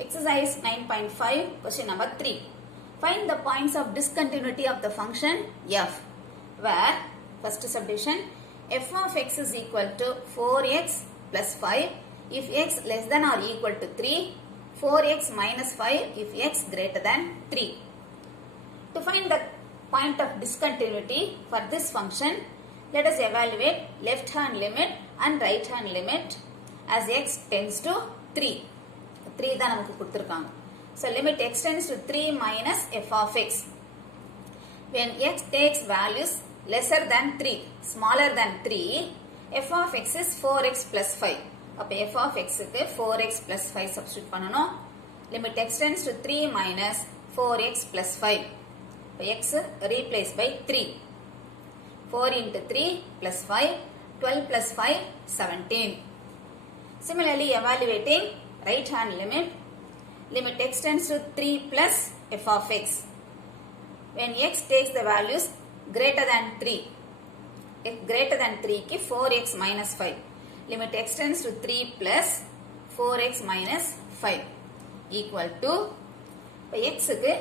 Exercise 9.5, question number 3. Find the points of discontinuity of the function f, where first subdivision f of x is equal to 4x plus 5 if x less than or equal to 3, 4x minus 5 if x greater than 3. To find the point of discontinuity for this function, let us evaluate left hand limit and right hand limit as x tends to 3. 3 தான் நமக்கு கொடுத்திருக்காங்க. So limit x tends to 3 minus f of x. When x takes values lesser than 3, smaller than 3, f of x is 4x plus 5. அப்ப f of x க்கு 4x plus 5 substitute பண்ணனும். Limit x tends to 3 minus 4x plus 5. அப்ப x replaced by 3. 4 into 3 plus 5, 12 plus 5, 17. Similarly, evaluating right hand limit, limit x tends to 3 plus f of x. When x takes the values greater than 3, x greater than 3 ki 4x minus 5. Limit x tends to 3 plus 4x minus 5 equal to, x க்கு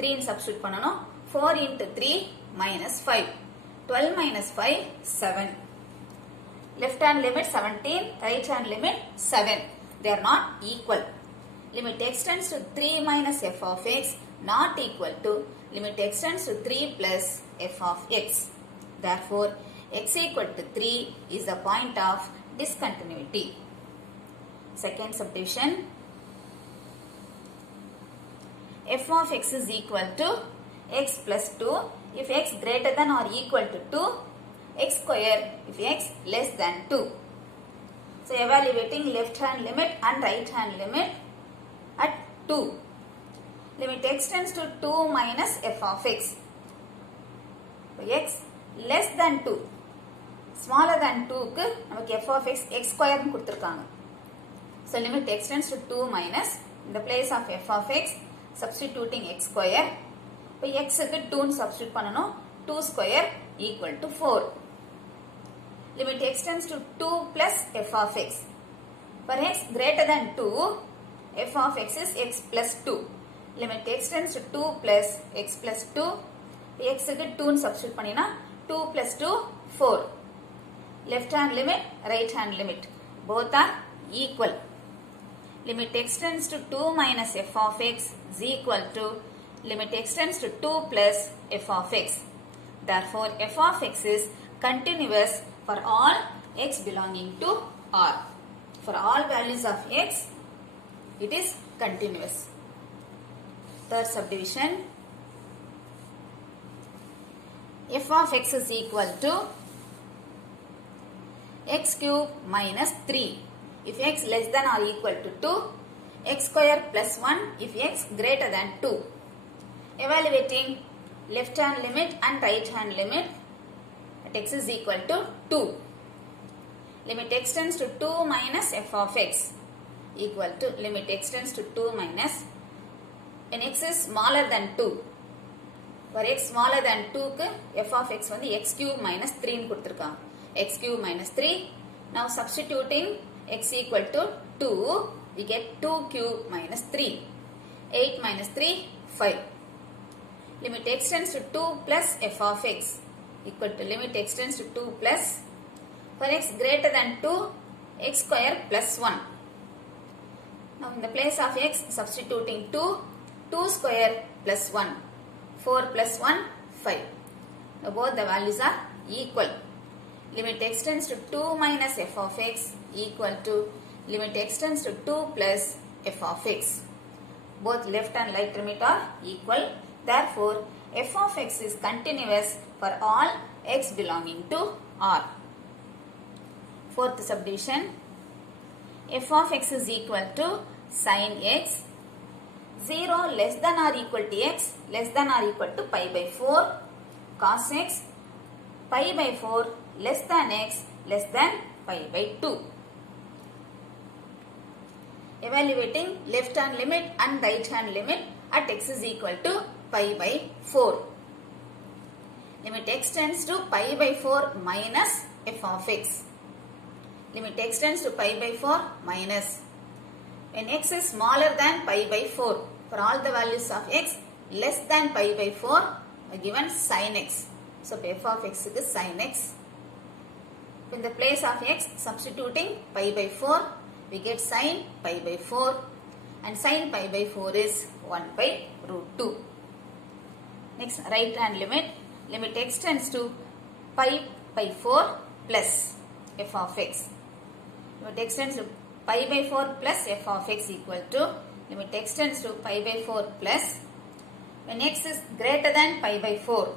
3 in substitute பண்ணனும். 4 into 3 minus 5. 12 minus 5, 7. Left hand limit 17, right hand limit 7. They are not equal. Limit x tends to 3 minus f of x not equal to limit x tends to 3 plus f of x. Therefore, x equal to 3 is the point of discontinuity. Second subdivision, f of x is equal to x plus 2 if x greater than or equal to 2, x square if x less than 2. So, evaluating left hand limit and right hand limit at 2. Limit x tends to 2 minus f of x. So, x less than 2. Smaller than 2 க்கு நமக்கு f of x x square கொடுத்திருக்காங்க. So, limit x tends to 2 minus, in the place of f of x, substituting x square. இப்போ x க்கு 2 substitute பண்ணனும். 2 square equal to 4. Limit x tends to 2 plus f of x. For x greater than 2, f of x is x plus 2. Limit x tends to 2 plus x plus 2. x க்கு 2 substitute பண்ணினா 2 plus 2, 4. Left hand limit, right hand limit. Both are equal. Limit x tends to 2 minus f of x is equal to limit x tends to 2 plus f of x. Therefore, f of x is continuous for all x belonging to R. For all values of x, it is continuous. Third subdivision, f of x is equal to x cube minus 3 if x less than or equal to 2, x square plus 1 if x greater than 2. Evaluating left hand limit and right hand limit at x is equal to 2. Limit x tends to 2 minus f of x equal to limit x tends to 2 minus, when x is smaller than 2. For x smaller than 2 க்கு f of x வந்து x cube minus 3 னு கொடுத்திருக்காங்க. x cube minus 3. Now substituting x equal to 2, we get 2 cube minus 3. 8 minus 3, 5. Limit x tends to 2 plus f of x equal to limit x tends to 2 plus, for x greater than 2, x square plus 1. Now in the place of x, substituting 2, 2 square plus 1. 4 plus 1, 5. Now both the values are equal. Limit x tends to 2 minus f of x equal to limit x tends to 2 plus f of x. Both left and right limit are equal. Therefore, f of x is continuous for all x belonging to R. Fourth subdivision, f of x is equal to sin x 0 less than or equal to x less than or equal to pi by 4 cos x pi by 4 less than x less than pi by 2. Evaluating left hand limit and right hand limit at x is equal to pi by 4. Limit x tends to pi by 4 minus f of x. Limit x tends to pi by 4 minus. when x is smaller than pi by 4, for all the values of x less than pi by 4, are given sin x. So f of x is sin x. In the place of x, substituting pi by 4, we get sin pi by 4, and sin pi by 4 is 1 by root 2. Next, right hand limit. Limit x tends to pi by 4 plus f of x. Limit x tends to pi by 4 plus f of x equal to limit x tends to pi by 4 plus, when x is greater than pi by 4,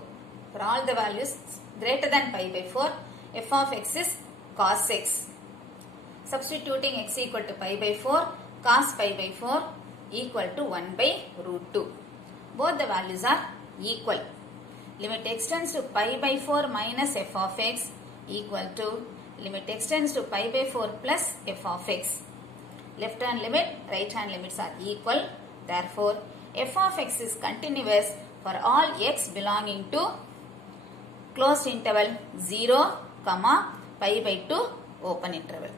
for all the values greater than pi by 4, f of x is cos x. Substituting x equal to pi by 4, cos pi by 4 equal to 1 by root 2. Both the values are equal. Limit x tends to pi by 4 minus f of x equal to limit x tends to pi by 4 plus f of x. Left hand limit, right hand limits are equal. Therefore, f of x is continuous for all x belonging to closed interval 0, pi by 2 open interval.